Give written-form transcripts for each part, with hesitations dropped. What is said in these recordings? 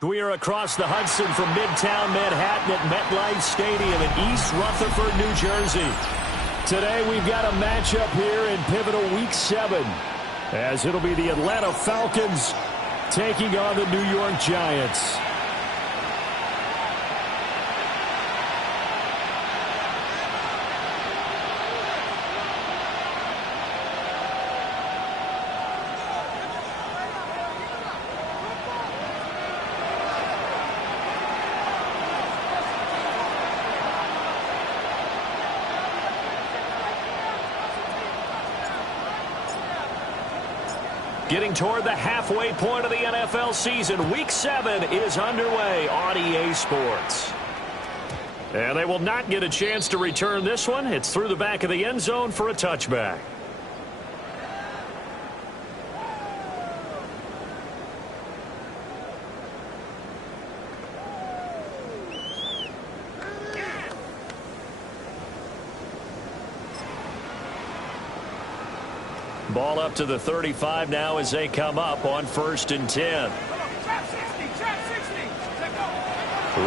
We are across the Hudson from Midtown Manhattan at MetLife Stadium in East Rutherford, New Jersey. Today we've got a matchup here in pivotal Week 7, as it'll be the Atlanta Falcons taking on the New York Giants. Getting toward the halfway point of the NFL season, Week 7 is underway on EA Sports. And they will not get a chance to return this one. It's through the back of the end zone for a touchback. Ball up to the 35 now as they come up on 1st and 10.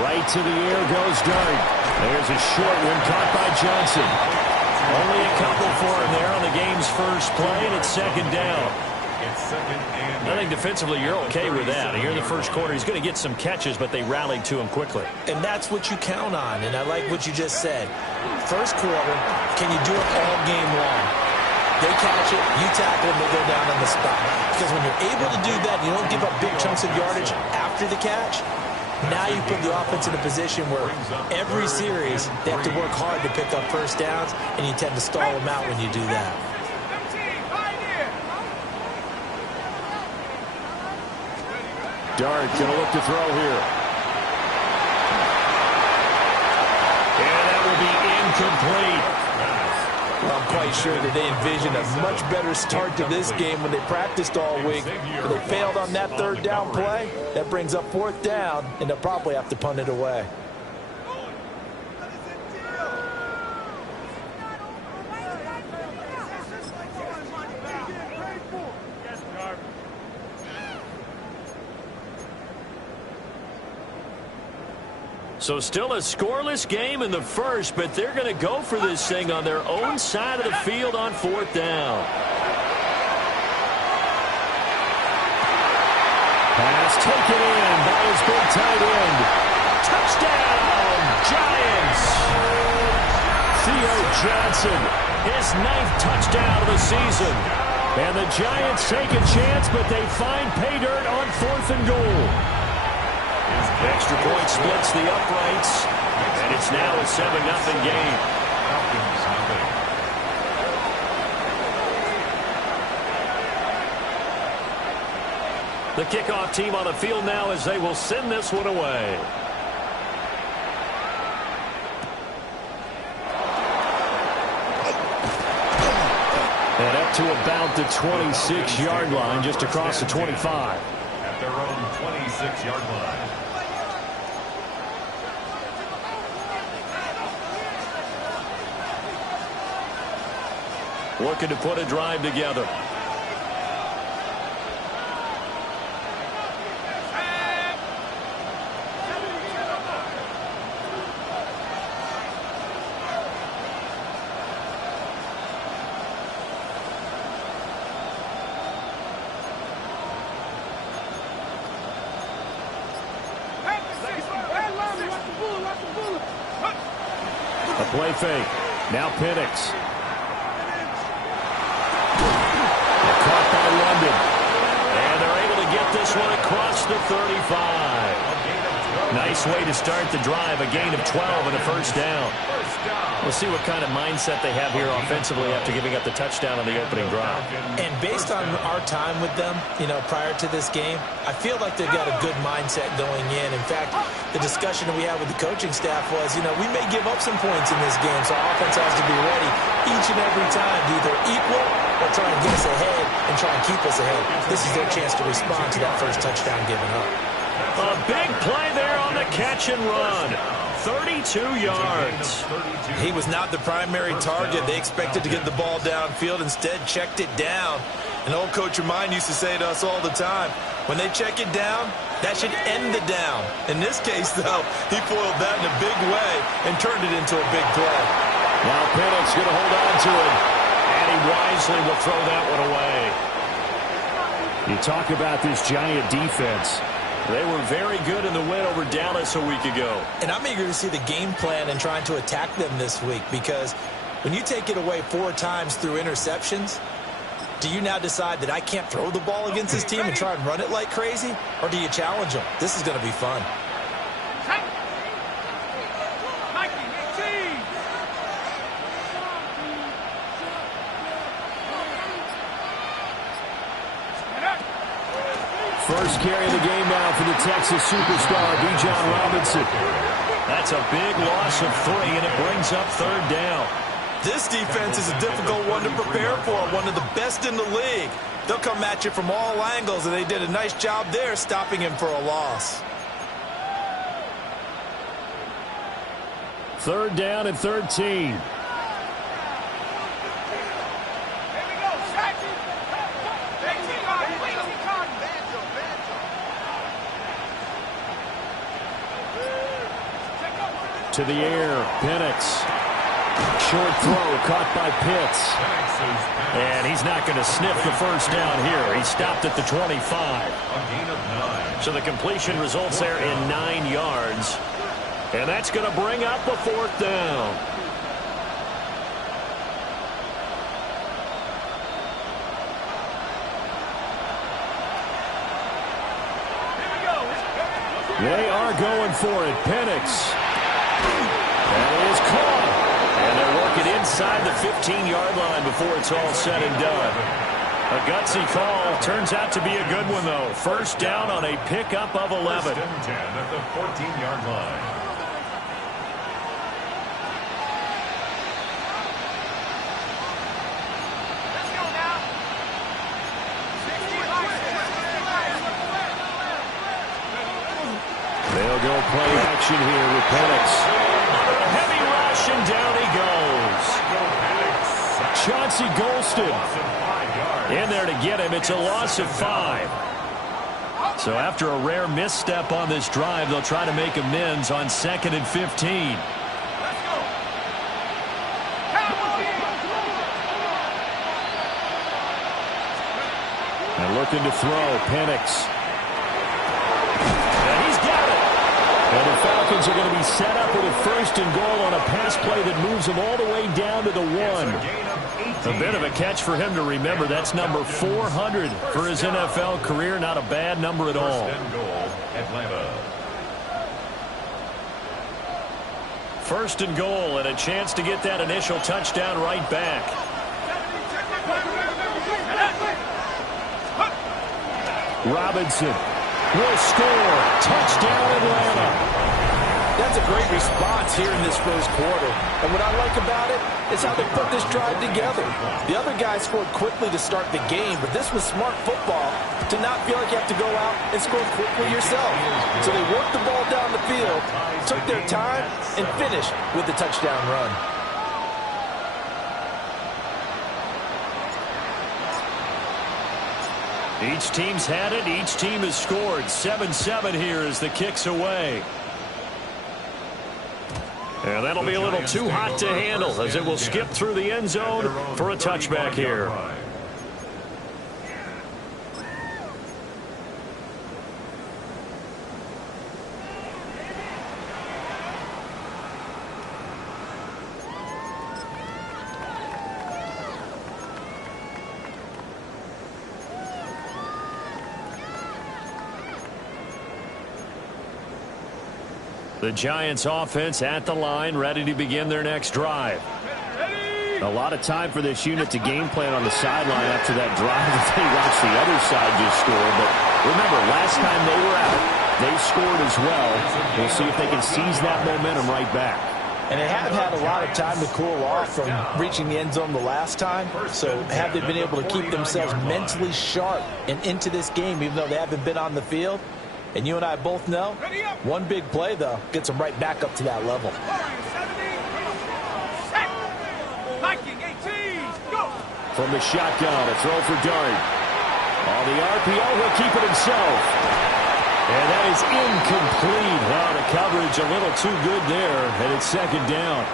Right to the air goes Dart. There's a short one caught by Johnson. Only a couple for him there on the game's first play, and it's 2nd down. I think defensively you're okay with that. Here in the first quarter, he's going to get some catches, but they rallied to him quickly. And that's what you count on, and I like what you just said. First quarter, can you do it all game long? They catch it, you tackle them, they go down on the spot. Because when you're able to do that, you don't give up big chunks of yardage after the catch. Now you put the offense in a position where every series they have to work hard to pick up first downs, and you tend to stall them out when you do that. Dart going to look to throw here. And that will be incomplete. Well, I'm quite sure that they envisioned a much better start to this game when they practiced all week. But they failed on that 3rd down play. That brings up 4th down, and they'll probably have to punt it away. So still a scoreless game in the first, but they're going to go for this thing on their own side of the field on 4th down. Pass taken in by his big tight end. Touchdown, Giants! Theo Johnson, his 9th touchdown of the season. And the Giants take a chance, but they find pay dirt on 4th and goal. Extra point splits the uprights, and it's now a 7-0 game. The kickoff team on the field now as they will send this one away. And up to about the 26-yard line, just across the 25. At their own 26-yard line. Looking to put a drive together. A play fake. Now Penix. Caught by London. And they're able to get this one across the 35. Nice way to start the drive. A gain of 12 and a 1st down. We'll see what kind of mindset they have here offensively after giving up the touchdown on the opening drive. And based on our time with them, prior to this game, I feel like they've got a good mindset going in. In fact, the discussion that we had with the coaching staff was, we may give up some points in this game, so our offense has to be ready each and every time to either equal or try and get us ahead and try and keep us ahead. This is their chance to respond to that first touchdown given up. A big play there on the catch and run. 32 yards. He was not the primary target. They expected to get the ball downfield, instead checked it down. An old coach of mine used to say to us all the time, when they check it down, that should end the down. In this case, though, he foiled that in a big way and turned it into a big play. Now Penix going to hold on to it, and he wisely will throw that one away. You talk about this Giant defense. They were very good in the win over Dallas a week ago. And I'm eager to see the game plan and trying to attack them this week, because when you take it away 4 times through interceptions, do you now decide that I can't throw the ball against this team and try and run it like crazy? Or do you challenge them? This is going to be fun. First carry of the game now for the Texas superstar, Bijan Robinson. That's a big loss of 3, and it brings up 3rd down. This defense is a difficult one to prepare for, one of the best in the league. They'll come at you from all angles, and they did a nice job there stopping him for a loss. 3rd down and 13. To the air, Penix. Short throw caught by Pitts. And he's not going to sniff the first down here. He stopped at the 25. So the completion results there in 9 yards. And that's going to bring up a 4th down. They are going for it. Penix. That is caught. And they're working inside the 15-yard line before it's all said and done. A gutsy call. Turns out to be a good one, though. First down on a pickup of 11. 1st and 10 at the 14-yard line. They'll go play action here with Penix. Heavy rush, and down he goes. Chauncey Golston in there to get him. It's a loss of 5. So after a rare misstep on this drive, they'll try to make amends on 2nd and 15. And looking to throw, Penix. And the Falcons are going to be set up with a 1st and goal on a pass play that moves them all the way down to the 1. A bit of a catch for him to remember. That's number 400 for his NFL career. Not a bad number at all. 1st and goal, Atlanta. 1st and goal, and a chance to get that initial touchdown right back. Robinson will score. Touchdown, Atlanta. That's a great response here in this first quarter. And what I like about it is how they put this drive together. The other guys scored quickly to start the game, but this was smart football to not feel like you have to go out and score quickly yourself. So they worked the ball down the field, took their time, and finished with the touchdown run. Each team's had it. Each team has scored. 7-7 here as the kick's away. And that'll be a little too hot to handle as it will skip through the end zone for a touchback here. The Giants offense at the line, ready to begin their next drive. A lot of time for this unit to game plan on the sideline after that drive that they watched the other side just score. But remember, last time they were out, they scored as well. We'll see if they can seize that momentum right back. And they have had a lot of time to cool off from reaching the end zone the last time. So have they been able to keep themselves mentally sharp and into this game, even though they haven't been on the field? And you and I both know, one big play, though, gets them right back up to that level. from the shotgun. A throw for Dart. On the RPO, he'll keep it himself. And that is incomplete. Wow, the coverage a little too good there, and it's second down.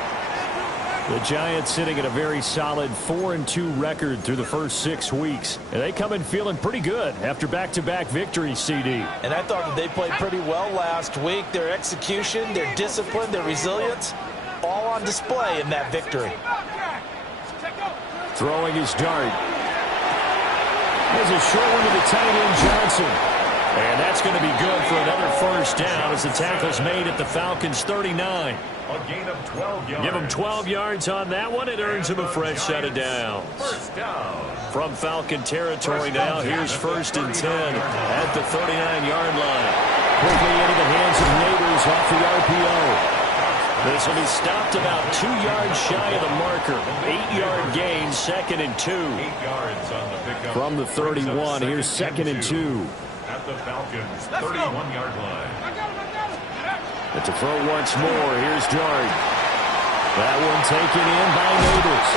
The Giants sitting at a very solid 4-2 record through the first 6 weeks. And they come in feeling pretty good after back-to-back victories, CD. And I thought that they played pretty well last week. Their execution, their discipline, their resilience, all on display in that victory. Throwing his Dart. There's a short one to the tight end, Johnson. And that's going to be good for another first down as the tackle's made at the Falcons' 39. A gain of 12 yards. Give him 12 yards on that one. It earns him a fresh set of downs. First down. From Falcon territory now, here's 1st and 10 at the 39-yard line. Quickly into the hands of Neighbors off the RPO. This will be stopped about 2 yards shy of the marker. 8-yard gain, 2nd and 2. 8 yards on the pickup. From the 31, here's 2nd and 2. At the Falcons' 31-yard line. But to throw once more, here's Dart. That one taken in by Neighbors.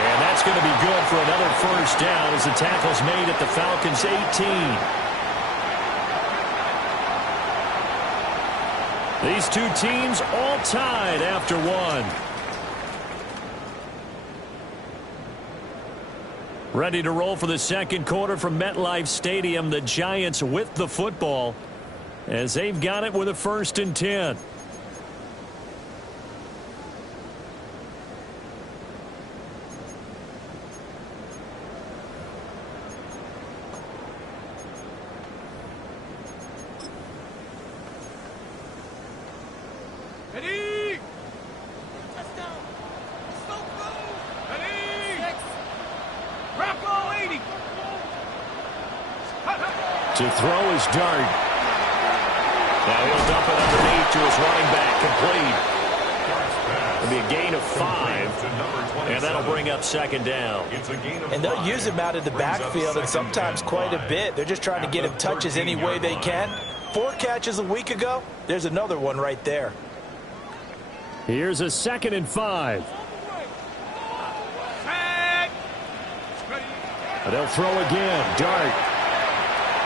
And that's going to be good for another first down as the tackle's made at the Falcons' 18. These two teams all tied after one. Ready to roll for the second quarter from MetLife Stadium. The Giants with the football as they've got it with a 1st and 10. Ready? Touchdown. So cool. Ready? 6. Rocco 80. To throw his Dart. Now he'll dump it underneath to his running back, complete. It'll be a gain of 5, and that'll bring up 2nd down. And they'll use him out of the backfield, and sometimes quite a bit. They're just trying to get him touches any way they can. 4 catches a week ago. There's another one right there. Here's a 2nd and 5. And they'll throw again. Dart.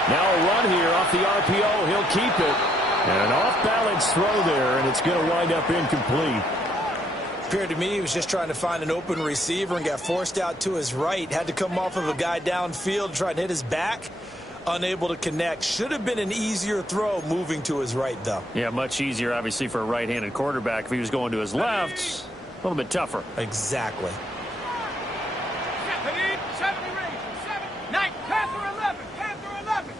Now a run here off the RPO. He'll keep it. And an off-balance throw there, and it's going to wind up incomplete. Appeared to me he was just trying to find an open receiver and got forced out to his right. Had to come off of a guy downfield, trying to hit his back. Unable to connect. Should have been an easier throw moving to his right, though. Yeah, much easier, obviously, for a right-handed quarterback. If he was going to his left, a little bit tougher. Exactly. 7, 9, Panther 11, Panther 11.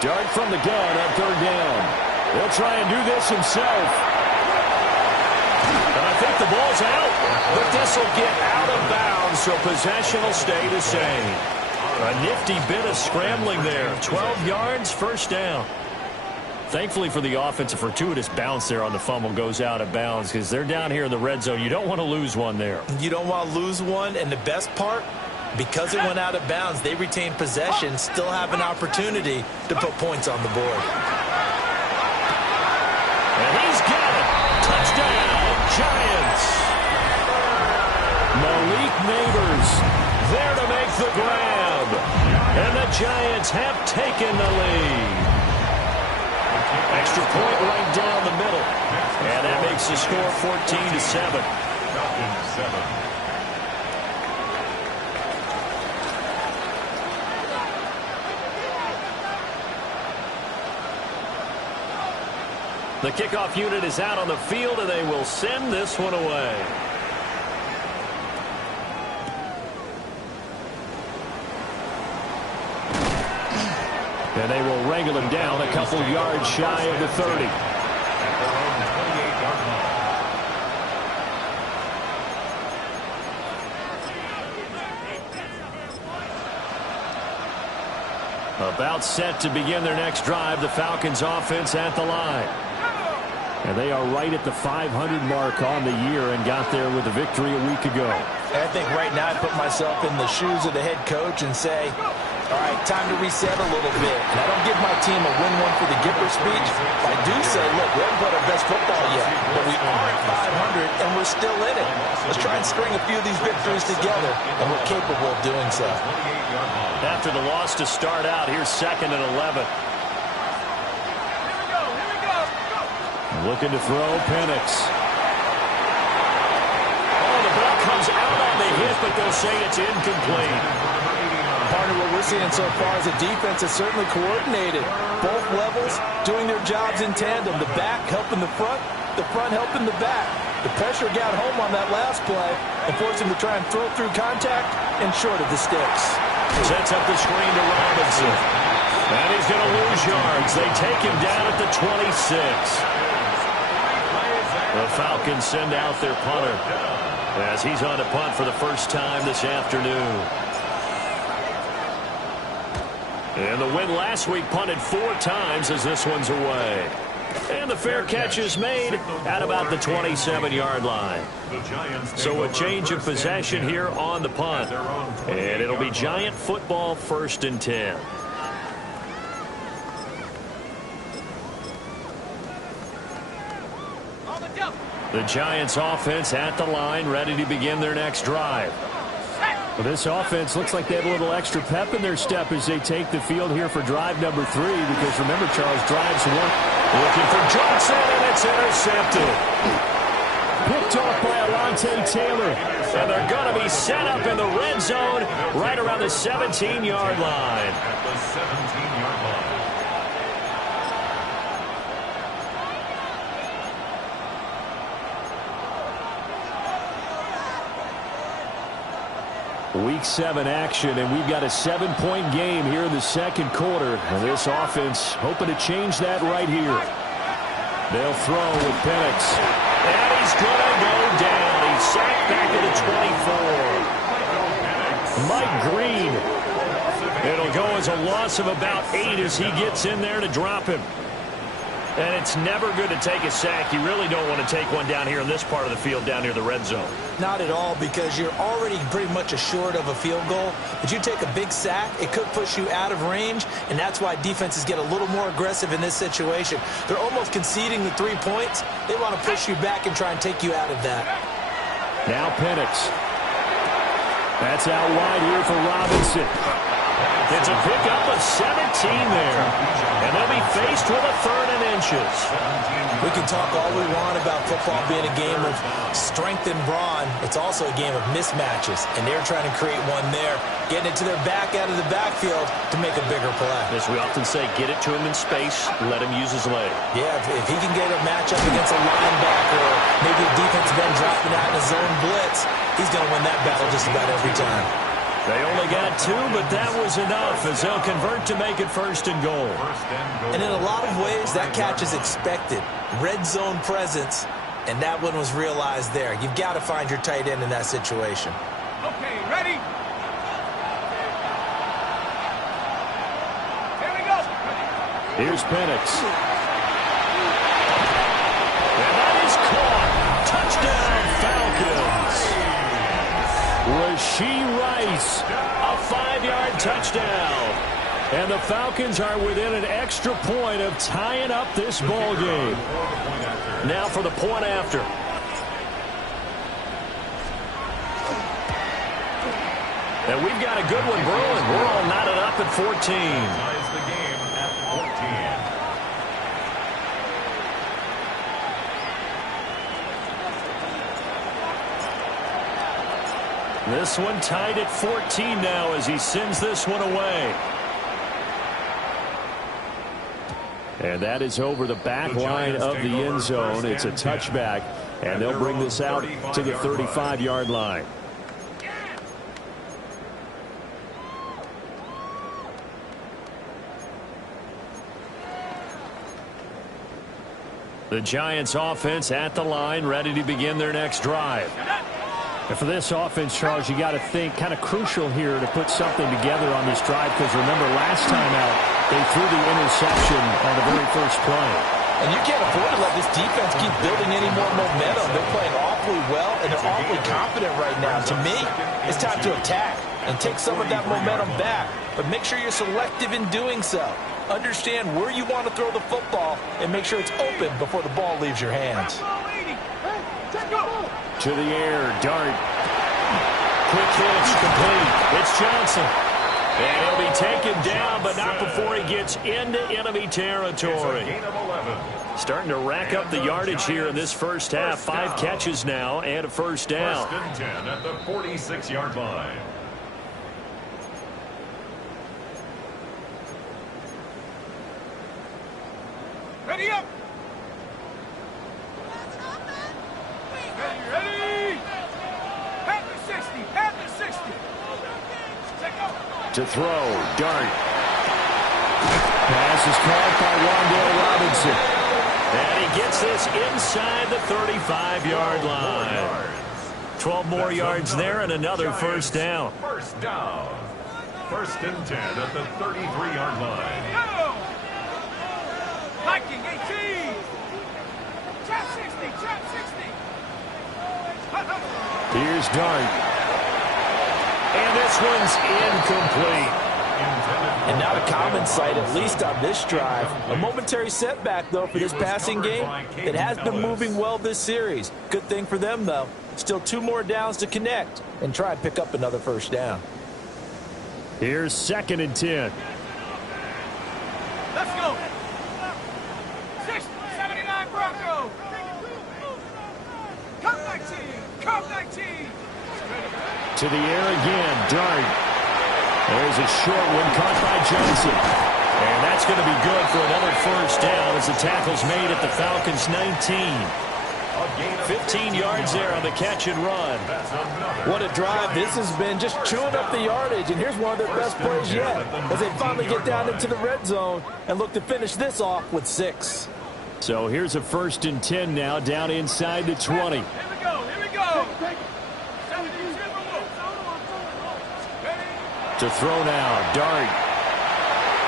Dart from the gun on 3rd down. He'll try and do this himself. And I think the ball's out. But this will get out of bounds, so possession will stay the same. A nifty bit of scrambling there. 12 yards, 1st down. Thankfully for the offense, a fortuitous bounce there on the fumble goes out of bounds because they're down here in the red zone. You don't want to lose one there. You don't want to lose one, and the best part, because it went out of bounds, they retain possession, still have an opportunity to put points on the board. And he's got it. Touchdown, Giants. Malik Neighbors there to make the grab. And the Giants have taken the lead. Extra point right down the middle. And that makes the score 14-7. Falcons 7. The kickoff unit is out on the field, and they will send this one away. And they will wrangle him down a couple yards shy of the 30. About set to begin their next drive, the Falcons offense at the line. And they are right at the 500 mark on the year and got there with a victory a week ago. I think right now I put myself in the shoes of the head coach and say, All right, time to reset a little bit. And I don't give my team a win one for the Gipper speech. But I do say, look, we haven't played our best football yet, but we are at 500, and we're still in it. Let's try and string a few of these victories together, and we're capable of doing so. After the loss to start out, here's 2nd and 11. Here we go. Looking to throw, Penix. Oh, the ball comes out on the hit, but they'll say it's incomplete. Partner, what we're seeing so far is the defense is certainly coordinated. Both levels doing their jobs in tandem. The back helping the front helping the back. The pressure got home on that last play and forced him to try and throw through contact and short of the sticks. Sets up the screen to Robinson. And he's going to lose yards. They take him down at the 26. The Falcons send out their punter as he's on to punt for the first time this afternoon. And the win last week punted 4 times as this one's away. And the fair catch is made at about the 27-yard line. So a change of possession here on the punt. And it'll be Giant football 1st and 10. The Giants offense at the line, ready to begin their next drive. Well, this offense looks like they have a little extra pep in their step as they take the field here for drive number 3, because remember, Charles, drives 1. Looking for Johnson, and it's intercepted. Picked off by Alontae Taylor. And they're going to be set up in the red zone right around the 17-yard line. At the 17-yard line. Week 7 action, and we've got a 7-point game here in the second quarter. And this offense hoping to change that right here. They'll throw with Penix. And he's going to go down. He's sacked back at the 24. Mike Green. It'll go as a loss of about 8 as he gets in there to drop him. And it's never good to take a sack. You really don't want to take one down here in this part of the field, down near the red zone. Not at all, because you're already pretty much assured of a field goal. But you take a big sack, it could push you out of range, and that's why defenses get a little more aggressive in this situation. They're almost conceding the 3 points. They want to push you back and try and take you out of that. Now Penix. That's out wide here for Robinson. It's a pickup of 17 there. And they'll be faced with a 3rd and inches. We can talk all we want about football being a game of strength and brawn. It's also a game of mismatches, and they're trying to create one there, getting it to their back out of the backfield to make a bigger play. As we often say, get it to him in space, let him use his leg. Yeah, if he can get a matchup against a linebacker or maybe a defensive end dropping out in a zone blitz, he's going to win that battle just about every time. They only got 2, but that was enough as they'll convert to make it 1st and goal. And in a lot of ways, that catch is expected. Red zone presence, and that one was realized there. You've got to find your tight end in that situation. Okay, ready? Here we go. Here's Penix. And that is caught. Touchdown, Falcons. Rashee Rice, A 5-yard touchdown. and the Falcons are within an extra point of tying up this ball game. Now for the point after. And we've got a good one brewing. We're all knotted up at 14. Ties the game at 14. This one tied at 14 now as he sends this one away. And that is over the back line of the end zone. It's a touchback, and they'll bring this out to the 35-yard line. The Giants offense at the line, ready to begin their next drive. And for this offense, Charles, you got to think kind of crucial here to put something together on this drive, because remember last time out they threw the interception on the very first play. And you can't afford to let this defense keep building any more momentum. They're playing awfully well, and they're awfully confident right now. To me, it's time to attack. and take some of that momentum back. But make sure you're selective in doing so. Understand where you want to throw the football and make sure it's open before the ball leaves your hands. To the air, Dart. Quick hitch, complete. It's Johnson. And he'll be taken down, but not before he gets into enemy territory. Starting to rack up the yardage here in this first half. 5 catches now and a first down. First and 10 at the 46-yard line. Ready up. Ready. At the 60. At the 60. Check out. To throw, Dart. Pass is caught by Wan'Dale Robinson. And he gets this inside the 35-yard line. 12 more yards there and another first down. First down. First and 10 at the 33-yard line. Go. Viking 18. Trap 60. Trap 60. Here's Dart. And this one's incomplete. And not a common sight, at least on this drive. A momentary setback, though, for this passing game. It has been moving well this series. Good thing for them, though. Still 2 more downs to connect and try and pick up another first down. Here's 2nd and 10. Let's go. 79 Broncos. Come 19. Come 19. To the air again, Dart. There's a short one caught by Johnson. And that's going to be good for another first down as the tackle's made at the Falcons' 19. 15 yards there on the catch and run. What a drive this has been, just chewing up the yardage. And here's one of their best plays yet as they finally get down into the red zone and look to finish this off with 6. So here's a 1st and 10 now down inside the 20. Here we go. Here we go. To throw now, Dart.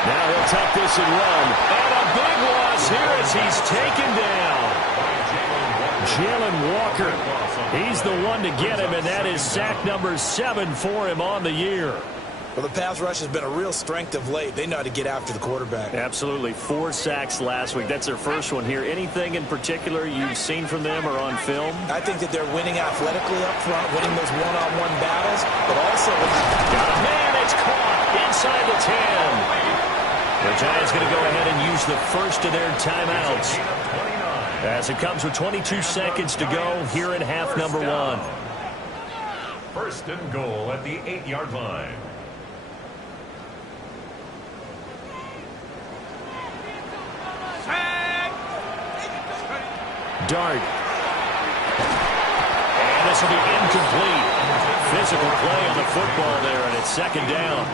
Now he'll tuck this and run. And a big loss here as he's taken down. Jalen Walker. He's the one to get him, and that is sack number 7 for him on the year. Well, the pass rush has been a real strength of late. They know how to get after the quarterback. Absolutely. 4 sacks last week. That's their first one here. Anything in particular you've seen from them or on film? I think that they're winning athletically up front, winning those one-on-one battles, but also... Got a man. It's caught inside the 10. The Giants going to go ahead and use the first of their timeouts as it comes with 22 seconds to go here in half number 1. First and goal at the 8-yard line. Dart. And this will be incomplete. Physical play on the football there, and it's 2nd down.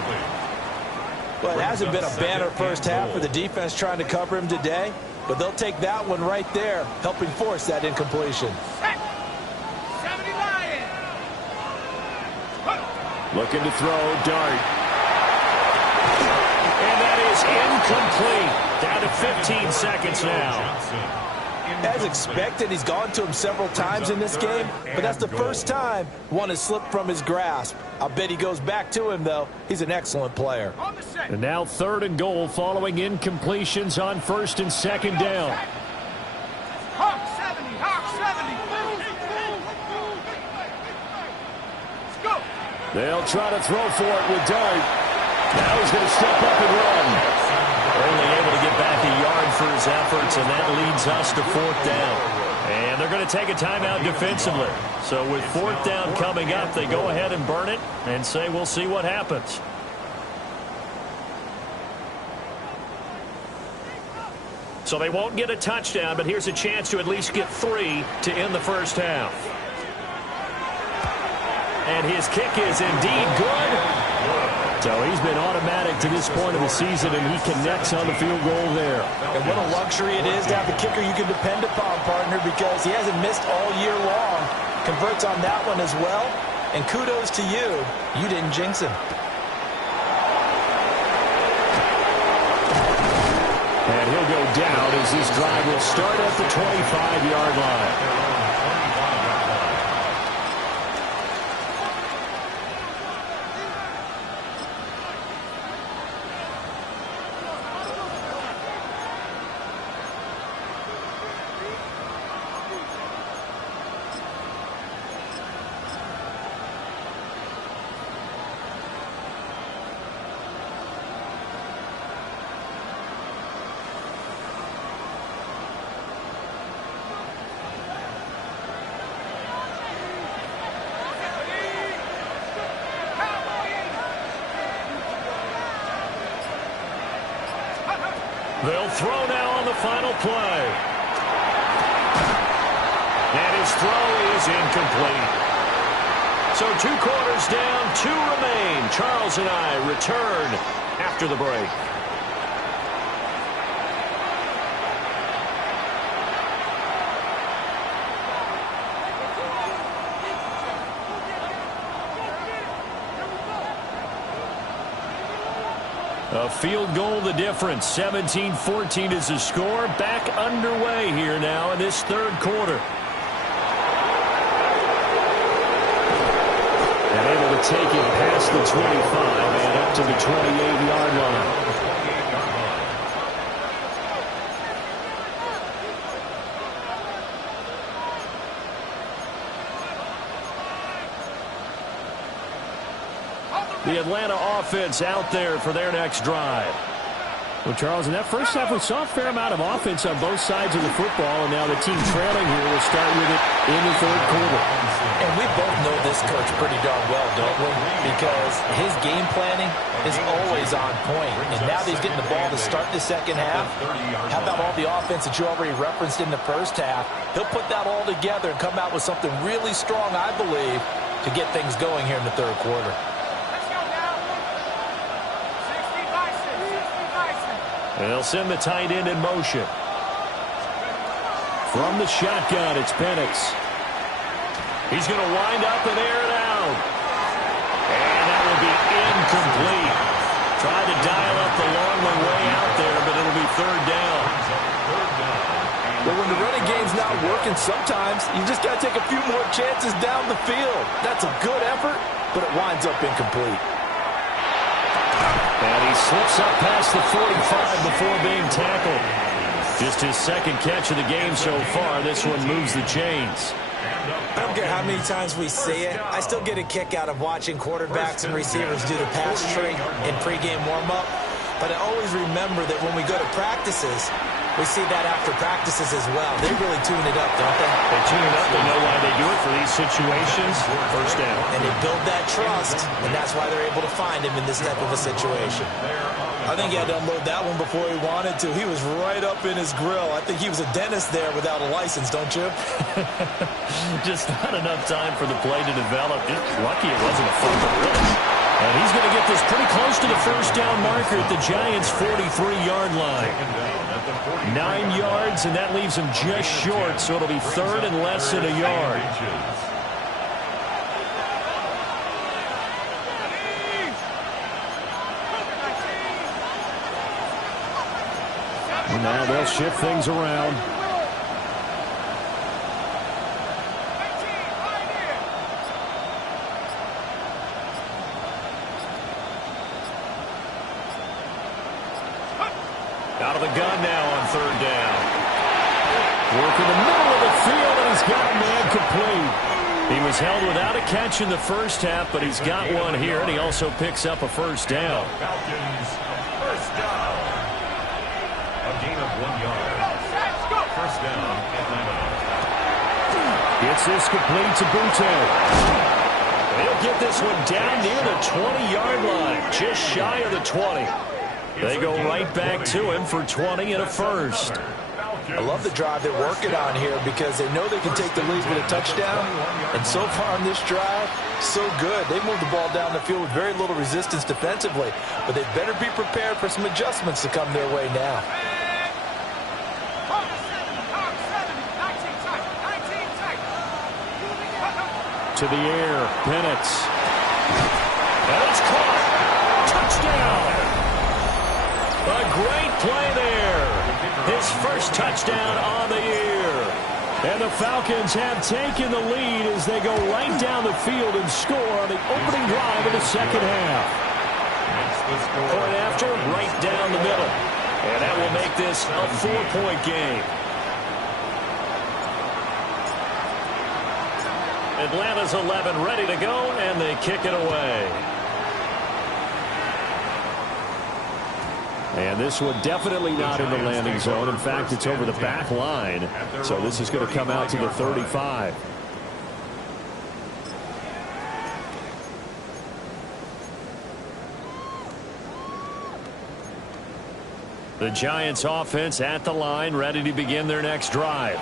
Well, it hasn't been a banner first half for the defense trying to cover him today, but they'll take that one right there, helping force that incompletion. Looking to throw, Dart. And that is incomplete. Down to 15 seconds now. As expected, he's gone to him several times in this game, but that's the first time one has slipped from his grasp. I'll bet he goes back to him, though. He's an excellent player. And now 3rd and goal following incompletions on 1st and 2nd down. Hawk 70. Hawk 70. Let's go. They'll try to throw for it with Dart. Now he's going to step up and run. Only able to get back a yard for his efforts, and that leads us to 4th down. And they're going to take a timeout defensively. So with 4th down coming up, they go ahead and burn it and say we'll see what happens. So they won't get a touchdown, but here's a chance to at least get 3 to end the first half. And his kick is indeed good. So he's been automatic to this point of the season, and he connects on the field goal there. And what a luxury it is to have a kicker you can depend upon, partner, because he hasn't missed all year long. Converts on that one as well. And kudos to you. You didn't jinx him. And he'll go down as this drive will start at the 25-yard line. They'll throw now on the final play. And his throw is incomplete. So 2 quarters down, 2 remain. Charles and I return after the break. A field goal the difference. 17-14 is the score. Back underway here now in this 3rd quarter. And able to take it past the 25 and up to the 28-yard line. The Atlanta offense out there for their next drive. Well, Charles, in that first half, we saw a fair amount of offense on both sides of the football, and now the team trailing here will start with it in the 3rd quarter. And we both know this coach pretty darn well, don't we? Because his game planning is always on point. And now that he's getting the ball to start the 2nd half, how about all the offense that you already referenced in the 1st half? He'll put that all together and come out with something really strong, I believe, to get things going here in the 3rd quarter. And they'll send the tight end in motion. From the shotgun, it's Penix. He's going to wind up and air it out. And that will be incomplete. Tried to dial up the long way out there, but it'll be 3rd down. Well, when the running game's not working, sometimes you just got to take a few more chances down the field. That's a good effort, but it winds up incomplete. And he slips up past the 45 before being tackled. Just his 2nd catch of the game so far. This one moves the chains. I don't care how many times we see it. I still get a kick out of watching quarterbacks and receivers do the pass tree in pregame warm-up. But I always remember that when we go to practices, we see that after practices as well. They really tune it up, don't they? They tune it up. They know why they do it for these situations. 1st down. And they build that trust, and that's why they're able to find him in this type of a situation. I think he had to unload that one before he wanted to. He was right up in his grill. I think he was a dentist there without a license, don't you? Just not enough time for the play to develop. Just lucky it wasn't a fumble, really. And he's going to get this pretty close to the 1st down marker at the Giants' 43-yard line. 9 yards, and that leaves him just short, so it'll be 3rd and less than a yard. Now they'll shift things around. Out of the gun now on 3rd down. Work in the middle of the field, and he's got a man complete. He was held without a catch in the 1st half, but he's got one here, and he also picks up a 1st down. Falcons, 1st down. A gain of 1 yard. 1st down, Atlanta. Gets this complete to Butte. They'll get this one down near the 20-yard line, just shy of the 20. They go right back to him for 20 and a 1st. I love the drive they're working on here because they know they can take the lead with a touchdown. And so far on this drive, so good. They moved the ball down the field with very little resistance defensively. But they better be prepared for some adjustments to come their way now. To the air, Penix. And it's caught. Touchdown. A great play there. His 1st touchdown on the year. And the Falcons have taken the lead as they go right down the field and score on the opening drive of the 2nd half. Point after, right down the middle. And that will make this a 4-point game. Atlanta's 11 ready to go, and they kick it away. And this one definitely not in the landing zone. In fact, it's over the back line. So this is going to come out to the 35. The Giants offense at the line, ready to begin their next drive.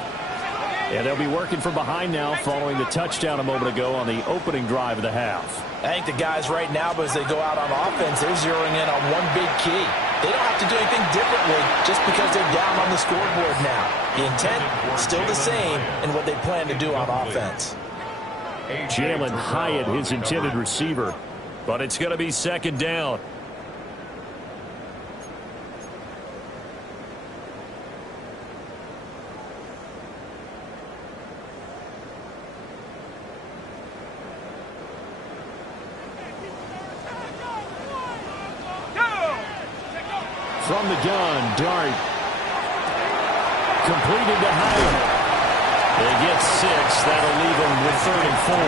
And they'll be working from behind now following the touchdown a moment ago on the opening drive of the half. I think the guys right now, as they go out on offense, they're zeroing in on one big key. They don't have to do anything differently just because they're down on the scoreboard now. The intent, still the same in what they plan to do on offense. Jalen Hyatt, his intended receiver. But it's going to be second down. From the gun, Dart. Completed to Hyatt. They get 6. That'll leave them with 3rd and 4.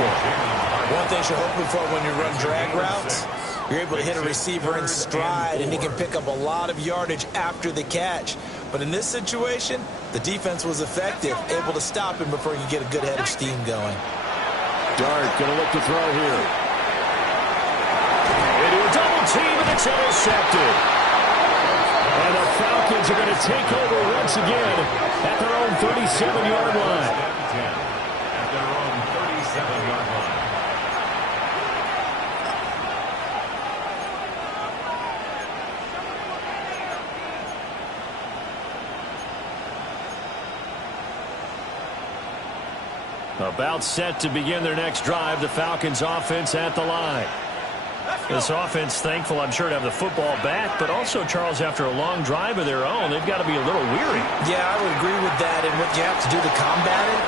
One thing you're hoping for when you run drag routes, you're able to hit a receiver in stride, and he can pick up a lot of yardage after the catch. But in this situation, the defense was effective, able to stop him before he could get a good head of steam going. Dart going to look to throw here. Into a double team, and it's intercepted. And the Falcons are going to take over once again at their own 37-yard line. At their own 37-yard line. About set to begin their next drive, the Falcons offense at the line. This offense, thankful, I'm sure, to have the football back, but also, Charles, after a long drive of their own, they've got to be a little weary. Yeah, I would agree with that. And what you have to do to combat it,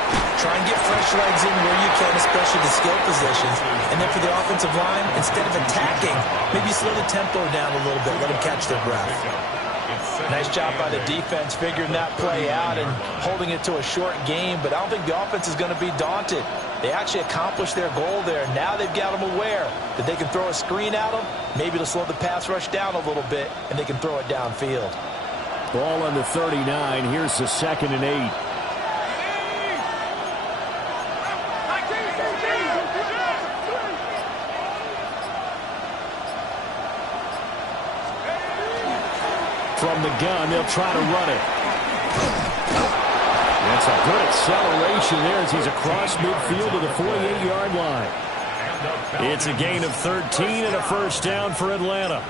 try and get fresh legs in where you can, especially the skill positions. And then for the offensive line, instead of attacking, maybe slow the tempo down a little bit, let them catch their breath. Nice job by the defense figuring that play out and holding it to a short game, but I don't think the offense is going to be daunted. They actually accomplished their goal there. Now they've got them aware that they can throw a screen at them, maybe to slow the pass rush down a little bit, and they can throw it downfield. Ball on the 39. Here's the 2nd and 8. From the gun, they'll try to run it. That's a good acceleration there as he's across midfield to the 48-yard line. It's a gain of 13 and a first down for Atlanta.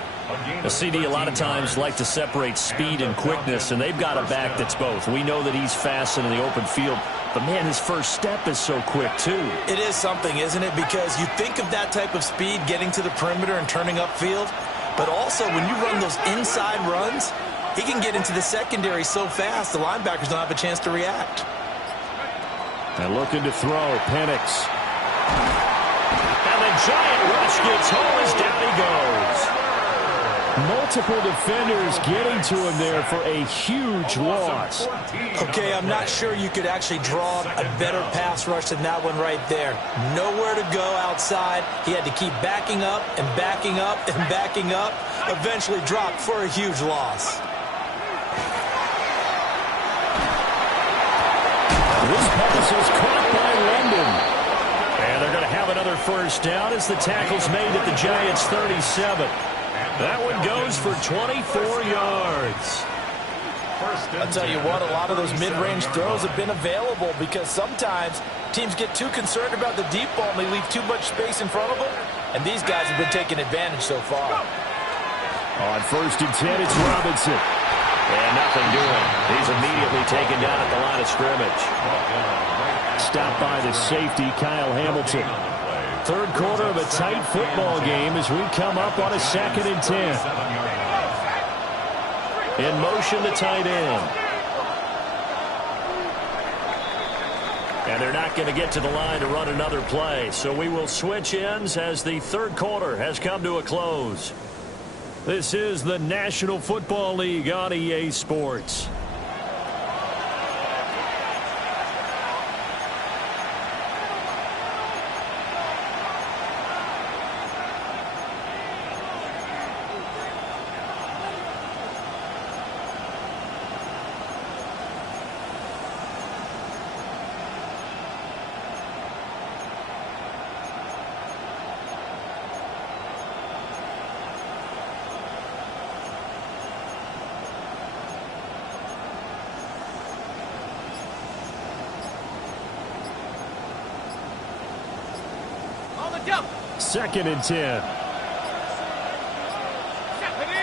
The CD a lot of times like to separate speed and quickness, and they've got a back that's both. We know that he's fast in the open field, but, man, his first step is so quick, too. It is something, isn't it? Because you think of that type of speed getting to the perimeter and turning upfield, but also when you run those inside runs, he can get into the secondary so fast the linebackers don't have a chance to react. And looking to throw, Penix. And the giant rush gets home as down he goes. Multiple defenders getting to him there for a huge loss. Okay, I'm not sure you could actually draw a better pass rush than that one right there. Nowhere to go outside. He had to keep backing up and backing up and backing up. Eventually dropped for a huge loss. This pass is caught by London. And they're going to have another first down as the tackle's made at the Giants' 37. That one goes for 24 yards. I'll tell you what, a lot of those mid-range throws have been available because sometimes teams get too concerned about the deep ball and they leave too much space in front of them. And these guys have been taking advantage so far. On 1st and 10, it's Robinson. And nothing doing. He's immediately taken down at the line of scrimmage. Stopped by the safety, Kyle Hamilton. 3rd quarter of a tight football game as we come up on a 2nd and 10. In motion, the tight end. And they're not going to get to the line to run another play. So we will switch ends as the 3rd quarter has come to a close. This is the National Football League on EA Sports. 2nd and 10.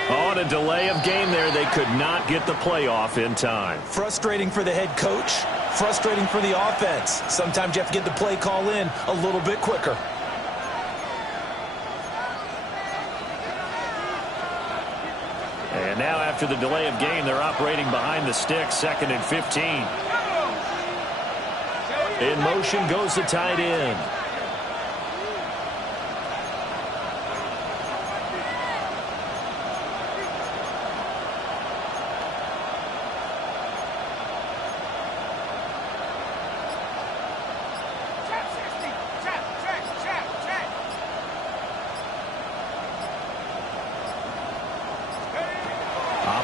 On a delay of game there, they could not get the play off in time. Frustrating for the head coach, frustrating for the offense. Sometimes you have to get the play call in a little bit quicker. And now after the delay of game, they're operating behind the sticks, 2nd and 15. In motion goes the tight end.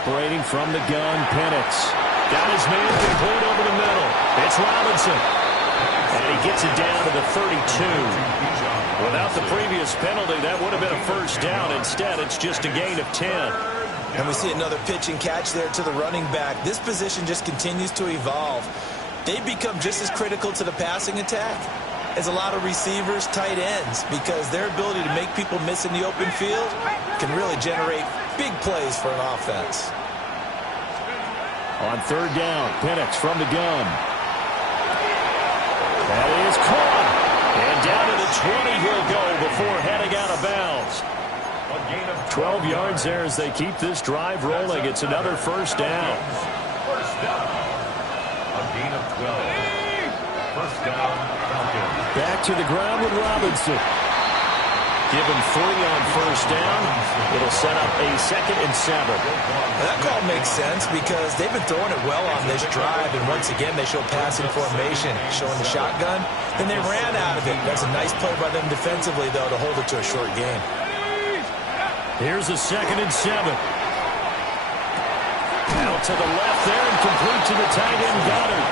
Operating from the gun, Penix. Got his man complete over the middle. It's Robinson. And he gets it down to the 32. Without the previous penalty, that would have been a first down. Instead, it's just a gain of 10. And we see another pitch and catch there to the running back. This position just continues to evolve. They become just as critical to the passing attack as a lot of receivers, tight ends, because their ability to make people miss in the open field can really generate big plays for an offense. On 3rd down, Penix from the gun. That is caught. And down to the 20 he'll go before heading out of bounds. 12 yards there as they keep this drive rolling. It's another first down. First down. A gain of 12. First down, Falcons. Back to the ground with Robinson. Give him 3 on first down. It'll set up a 2nd and 7. That call makes sense because they've been throwing it well on this drive, and once again they show passing formation, showing the shotgun. Then they ran out of it. That's a nice play by them defensively, though, to hold it to a short game. Here's a 2nd and 7. Out to the left there and complete to the tight end Goddard.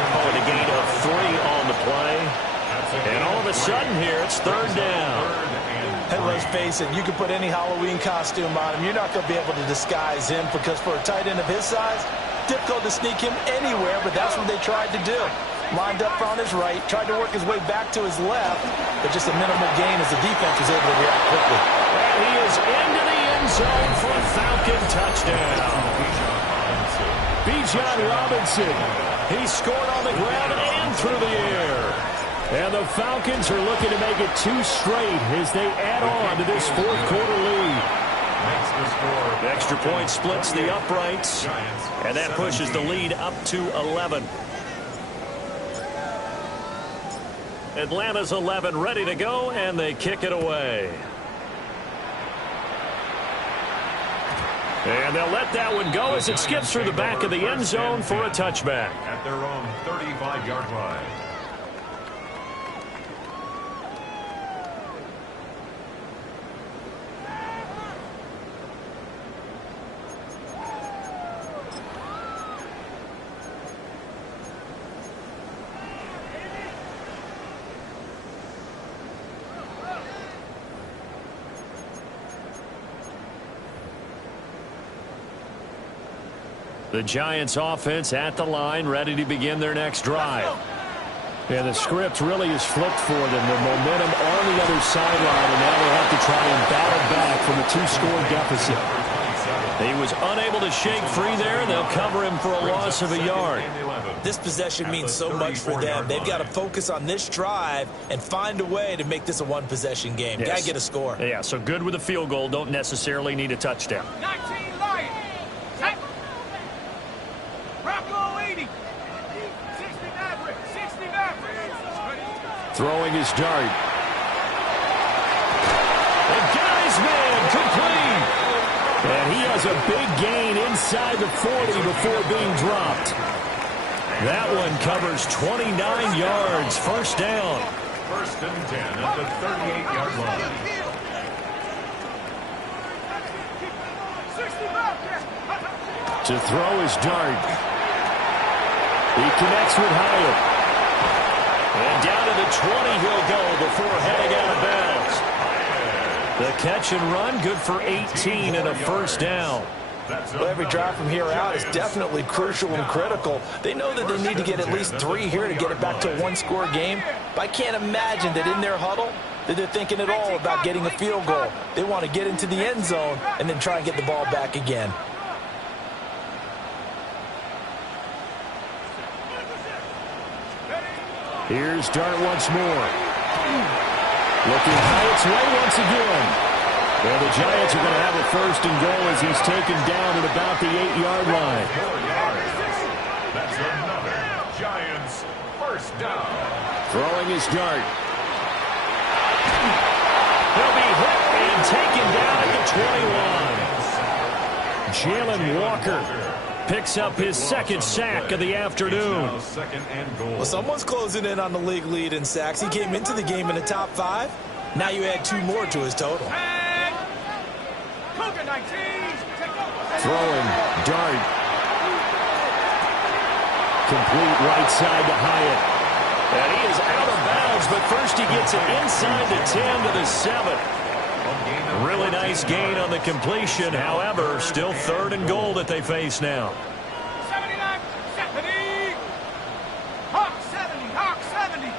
Oh, and a gain of 3 on the play. And all of a sudden here, it's 3rd down. And let's face it, you can put any Halloween costume on him. You're not going to be able to disguise him because for a tight end of his size, difficult to sneak him anywhere, but that's what they tried to do. Lined up on his right, tried to work his way back to his left, but just a minimal gain as the defense was able to react quickly. And he is into the end zone for a Falcon touchdown. Bijan Robinson. He scored on the ground and through the air. And the Falcons are looking to make it 2 straight as they add on to this 4th quarter lead. The extra point splits the uprights, and that pushes the lead up to 11. Atlanta's 11 ready to go, and they kick it away. And they'll let that one go as it skips through the back of the end zone for a touchback. At their own 35-yard line. The Giants offense at the line, ready to begin their next drive. And the script really is flipped for them. The momentum on the other sideline, and now they have to try and battle back from a 2-score deficit. He was unable to shake free there, and they'll cover him for a loss of a yard. This possession means so much for them. They've got to focus on this drive and find a way to make this a 1-possession game. Yes. Got to get a score. Yeah, so good with a field goal. Don't necessarily need a touchdown. 19 Lions. Rocco 80. 60 Mavericks. Throwing his dart. And got his man complete. And he has a big gain inside the 40 before being dropped. That one covers 29 yards. First down. 1st and 10 at the 38-yard line. To throw his dart. He connects with Hyatt. And down to the 20 he'll go before heading out of bounds. The catch and run, good for 18 and a first down. Well, every drive from here out is definitely crucial and critical. They know that they need to get at least 3 here to get it back to a 1-score game. But I can't imagine that in their huddle, that they're thinking at all about getting a field goal. They want to get into the end zone and then try and get the ball back again. Here's Dart once more. Looking high its way once again. Well, the Giants are going to have a first and goal as he's taken down at about the 8-yard line. That's another Giants first down. Throwing his Dart. He'll be hit and taken down at the 21. Jalen Walker picks up his second sack of the afternoon. Well, someone's closing in on the league lead in sacks. He came into the game in the top 5. Now you add 2 more to his total. Throwing, Dart. Complete right side to Hyatt. And he is out of bounds, but first he gets it inside the 10 to the 7. Really nice gain on the completion. However, still 3rd and goal that they face now. 79, 70. Hawk 70, Hawk 70.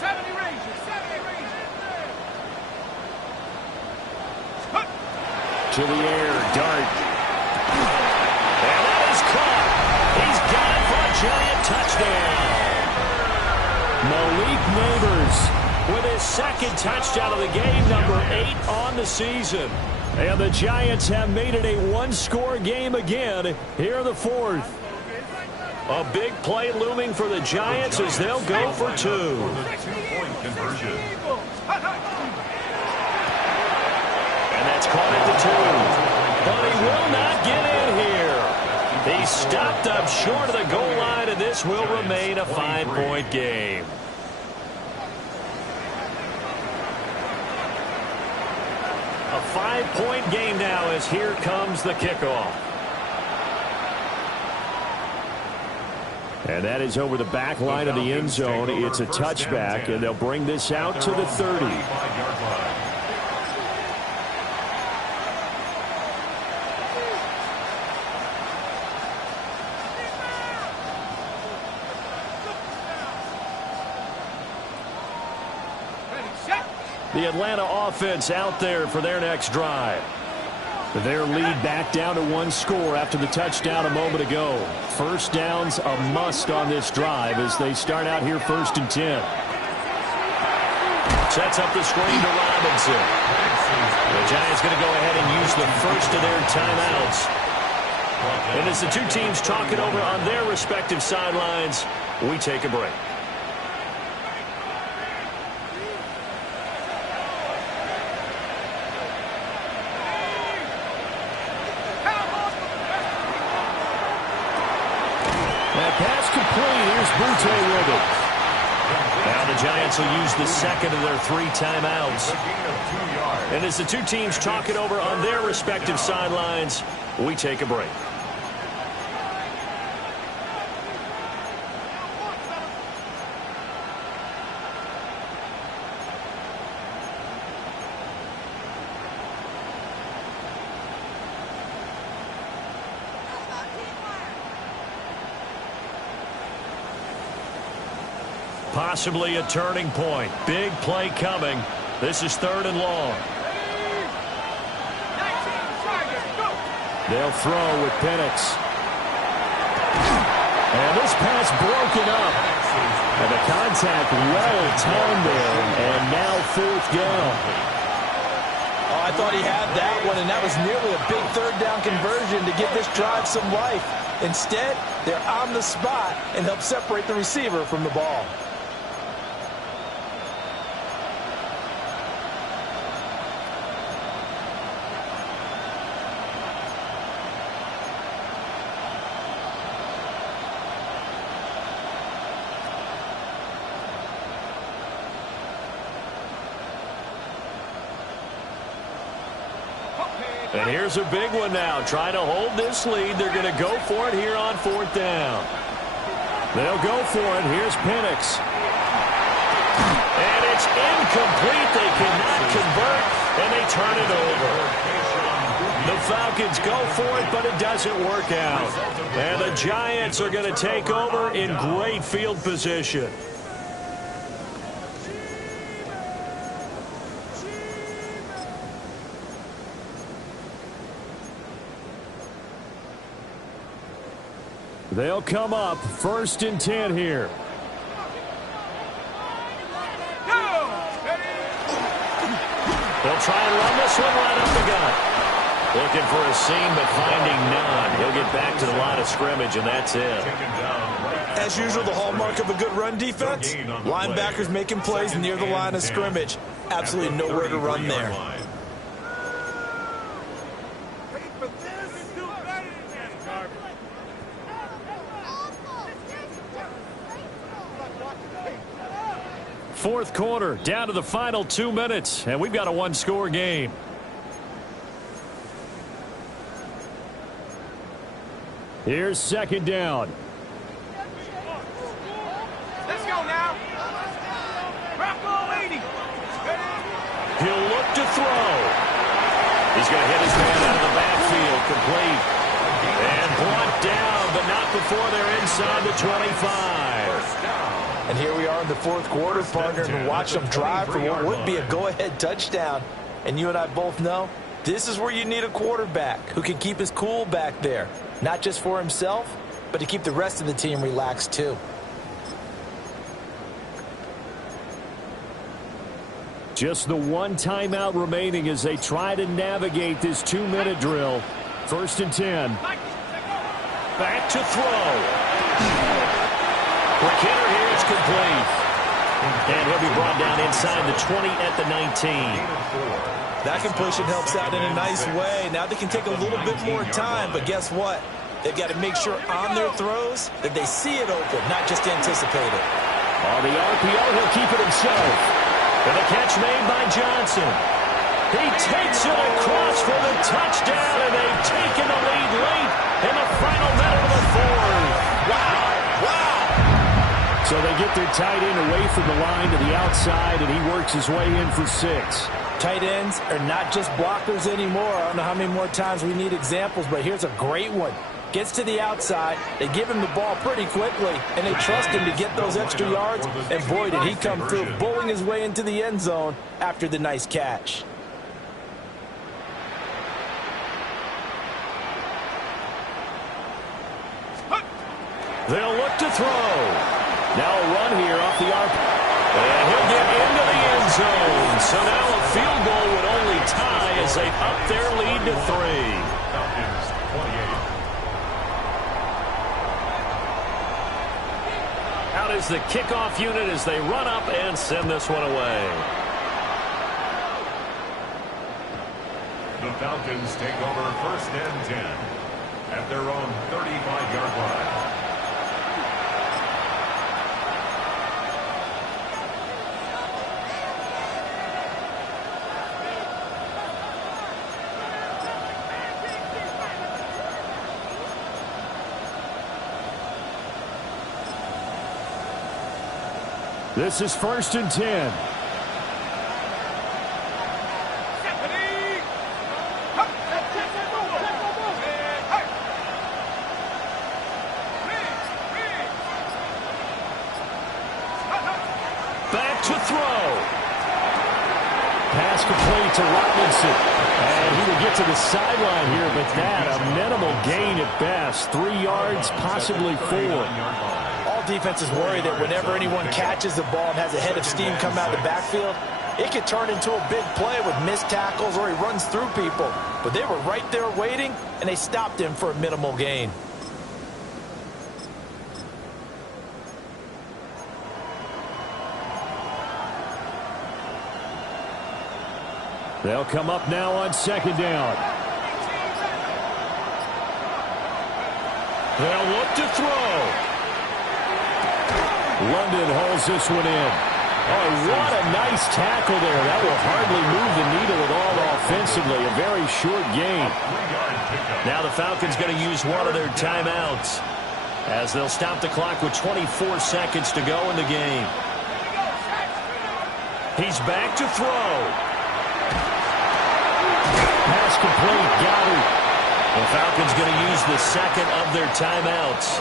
70 Rangers, 70 Rangers. To the air, Dart. And that is caught. He's got it for a Giant touchdown. Malik Neighbors With his second touchdown of the game, number 8 on the season. And the Giants have made it a one-score game again here in the 4th. A big play looming for the Giants as they'll go for 2. Two-point conversion. And that's caught at the 2. But he will not get in here. He stopped up short of the goal line, and this will remain a 5-point game. A 5-point game now as here comes the kickoff. And that is over the back line of the end zone. It's a touchback, and they'll bring this out to the 30. The Atlanta offense out there for their next drive. Their lead back down to 1 score after the touchdown a moment ago. First down's a must on this drive as they start out here 1st and 10. Sets up the screen to Robinson. The Giants going to go ahead and use the first of their timeouts. And as the two teams talk it over on their respective sidelines, we take a break. Butte with it. Now the Giants will use the second of their 3 timeouts. And as the two teams talk it over on their respective sidelines, we take a break. Possibly a turning point. Big play coming. This is 3rd and long. They'll throw with Penix. And this pass broken up. And the contact well timed there. And now 4th down. Oh, I thought he had that one, and that was nearly a big 3rd down conversion to give this drive some life. Instead, they're on the spot and help separate the receiver from the ball. And here's a big one now. Trying to hold this lead. They're going to go for it here on 4th down. They'll go for it. Here's Penix. And it's incomplete. They cannot convert, and they turn it over. The Falcons go for it, but it doesn't work out. And the Giants are going to take over in great field position. They'll come up 1st and 10 here. They'll try and run this one right up the gut. Looking for a seam, but finding none. He'll get back to the line of scrimmage, and that's it. As usual, the hallmark of a good run defense, linebackers making plays near the line of scrimmage. Absolutely nowhere to run there. Fourth quarter, down to the final 2 minutes, and we've got a one-score game. Here's 2nd down. Let's go now. Rocco 80. He'll look to throw. He's going to hit his man out of the backfield, complete. And brought down, but not before they're inside the 25. And here we are in the fourth quarter, partner, and watch them drive for what would be a go-ahead touchdown. And you and I both know this is where you need a quarterback who can keep his cool back there. Not just for himself, but to keep the rest of the team relaxed too. Just the one timeout remaining as they try to navigate this 2-minute drill. 1st and 10. Back to throw. Quick hitter here, it's complete. And he'll be brought down inside the 20 at the 19. That completion helps out in a nice way. Now they can take a little bit more time, but guess what? They've got to make sure on their throws that they see it open, not just anticipate it. On the RPO, he'll keep it himself. And a catch made by Johnson. He takes it across for the touchdown, and they've taken the lead late in the final minute of the fourth. Wow! Wow! So they get their tight end away from the line to the outside, and he works his way in for 6. Tight ends are not just blockers anymore. I don't know how many more times we need examples, but here's a great one. Gets to the outside, they give him the ball pretty quickly, and they trust him to get those extra yards, and boy, did he come through, bowling his way into the end zone after the nice catch. They'll look to throw. Now a run here off the arc. And he'll get into the end zone. So now a field goal would only tie as they up their lead to 3. Falcons 28. Out is the kickoff unit as they run up and send this one away. The Falcons take over 1st and 10 at their own 35-yard line. This is 1st and 10. Back to throw. Pass complete to Robinson. And he will get to the sideline here, but that a minimal gain at best. 3 yards, possibly 4. Defenses worry that whenever anyone catches the ball and has a head of steam come out of the backfield, it could turn into a big play with missed tackles or he runs through people. But they were right there waiting, and they stopped him for a minimal gain. They'll come up now on 2nd down. They'll look to throw. London holds this one in. Oh, what a nice tackle there. That will hardly move the needle at all offensively. A very short gain. Now the Falcons going to use one of their timeouts as they'll stop the clock with 24 seconds to go in the game. He's back to throw. Pass complete. Got it. The Falcons going to use the second of their timeouts.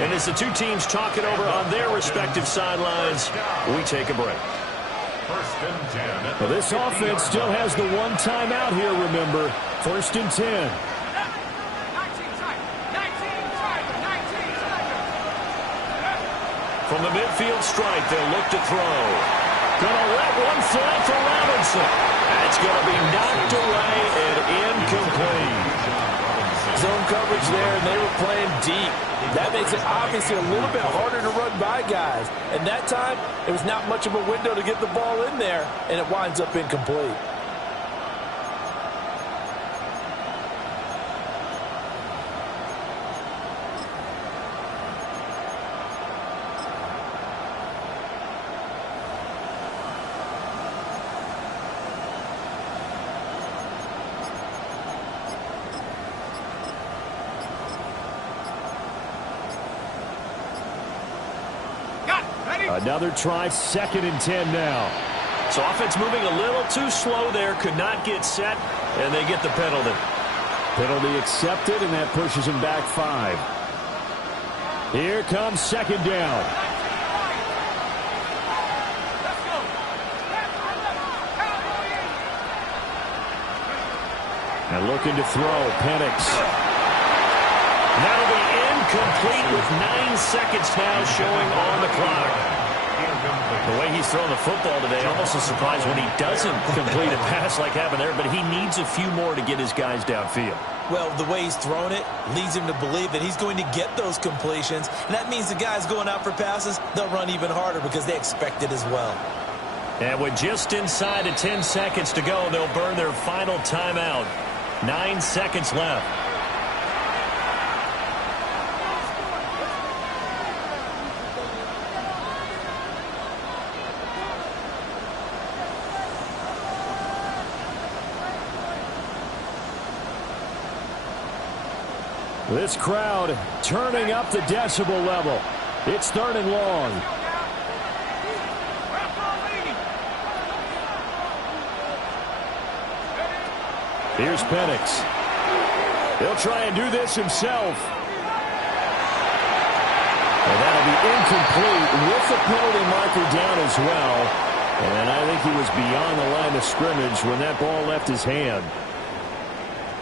And as the two teams talk it over on their respective sidelines, we take a break. Well, this offense still has the one timeout here, remember. 1st and 10. From the midfield stripe, they'll look to throw. Gonna let one fly for Robinson. That's gonna be knocked away and incomplete. Zone coverage there, and they were playing deep. That makes it obviously a little bit harder to run by guys. And that time, it was not much of a window to get the ball in there, and it winds up incomplete. Another try, 2nd and 10 now. So offense moving a little too slow there, could not get set, and they get the penalty. Penalty accepted, and that pushes them back 5. Here comes 2nd down. And looking to throw, Penix. That'll be incomplete with 9 seconds now showing on the clock. The way he's throwing the football today, almost a surprise when he doesn't complete a pass like happened there, but he needs a few more to get his guys downfield. Well, the way he's thrown it leads him to believe that he's going to get those completions, and that means the guys going out for passes, they'll run even harder because they expect it as well. And with just inside of 10 seconds to go, they'll burn their final timeout. 9 seconds left. This crowd turning up the decibel level. It's 3rd and long. Here's Penix. He'll try and do this himself. And that'll be incomplete with the penalty marker down as well. And I think he was beyond the line of scrimmage when that ball left his hand.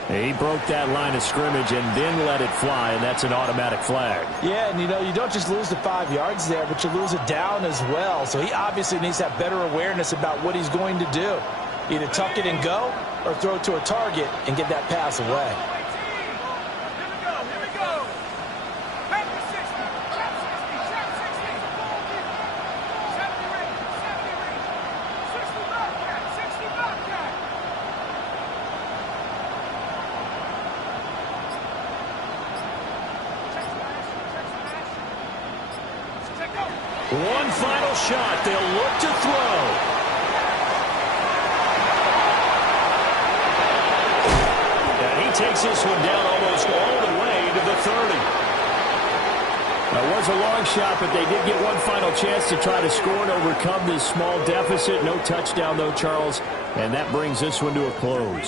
He broke that line of scrimmage and then let it fly, and that's an automatic flag. Yeah, and you don't just lose the 5 yards there, but you lose it down as well. So he obviously needs to have better awareness about what he's going to do. Either tuck it and go or throw it to a target and get that pass away. One final shot. They'll look to throw. And he takes this one down almost all the way to the 30. That was a long shot, but they did get one final chance to try to score and overcome this small deficit. No touchdown, though, Charles. And that brings this one to a close.